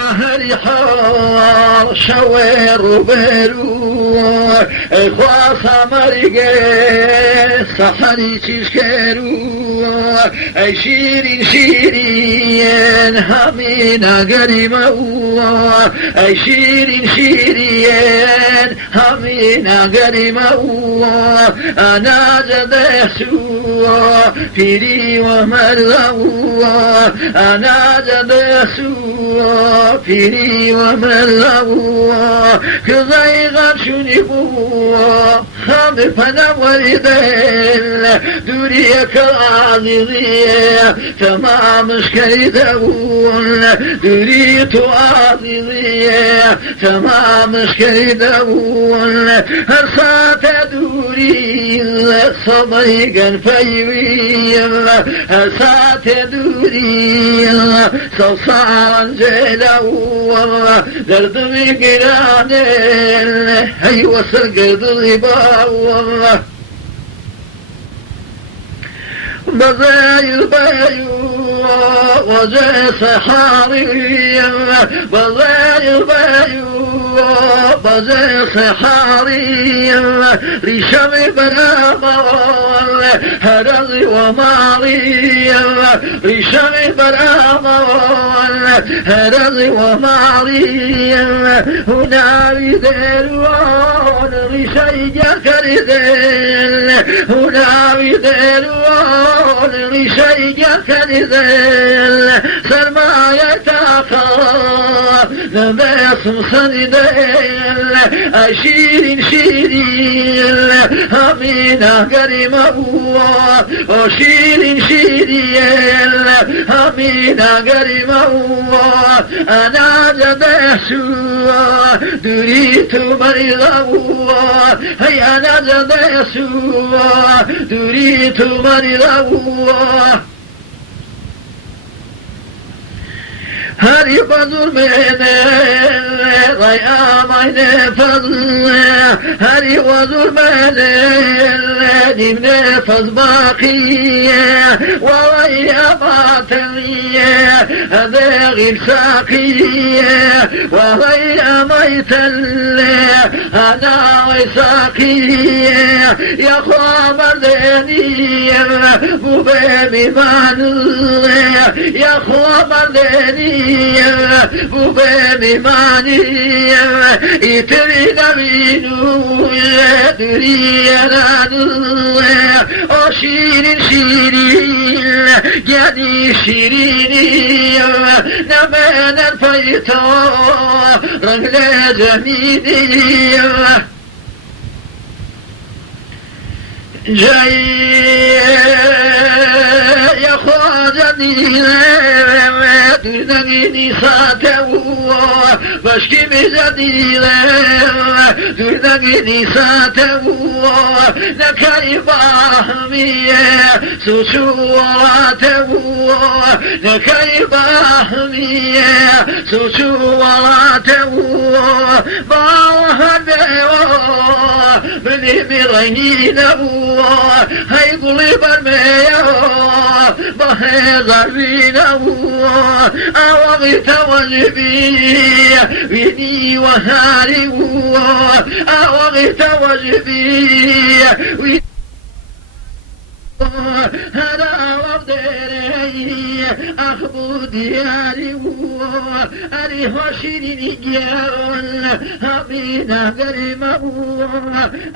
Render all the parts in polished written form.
هري حار شوير وبيرو خواصا مريقى صحري تشكرو شيرين شيرين همينا قريمة شيرين شيرين همينا قريمة أنا جدسو فيري ومرغو أنا جدسو فيري ومرغو كذي غرشني بو خامي فنا ولدين دوريك العزيزية فما مشكلي دون دوريت عزيزية فما مشكلي دون هرسات دوري صديقا فيوي هرسات دوري صوصارا جيلو درد مقران هي وصل قرد الغباء بزايل بايو وجه صحاري بزايل بايو بزايل صحاري ريشمي برامل هرزي وماري ريشمي برامل هرزي وماري هنا بيدلوان ريشي جاكريدل هنا بيدلوان ريشي جاكريدل سرمايا تاقا نباس مخندل شيرين شيرين همينا قريمة وشيرين شيرين همينا قريمة أنا جبسو دريت مريضو هي أنا جبسو دريت مريضو هري بزر مني ضيا ماي فضل هري وزر مني نفس باقي ويا باطني هذا غير ساقي ويا ميتل انا وساقي يا خامر دني بوبي مان يا خامر دني بوبي ماني يتري نبينو يدري نانو شيرين شيرين جاني شيريني نمان الفيتو رجل جميلي جاي يا خواجني دردني ساتو بشكي مزدي دردني ساتو نكاي باهمي سوشوراتو نكاي باهمي سوشوراتو باوهدو بني مرينينو هاي قلب الميو بهزرينو أوغيت وجبي ويني وهاري أوغيت وجبي هذا وبدري أخبو دياري أري هوشيني جيرون همينا قريمة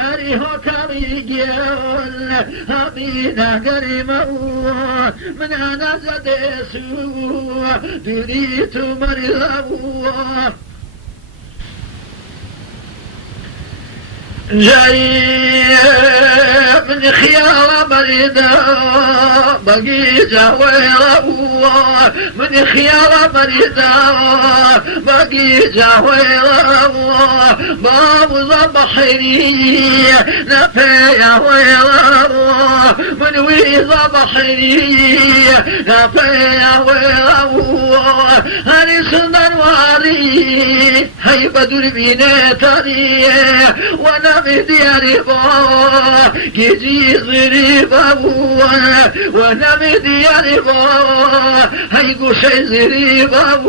أري هوكاري جيرون همينا قريمة من أنا زدسو دريت مريضو جاي من خيار مريضة بقي جاويرة من خيار مريضة بقي جاويرة باب ضبحني نفيا ويرة من ويض بحني نفيا ويرة هني صندر واري هاي بدر بيناتني وانا بدياري با جيزي زريبا وانا بدياري با هاي قشي زريبا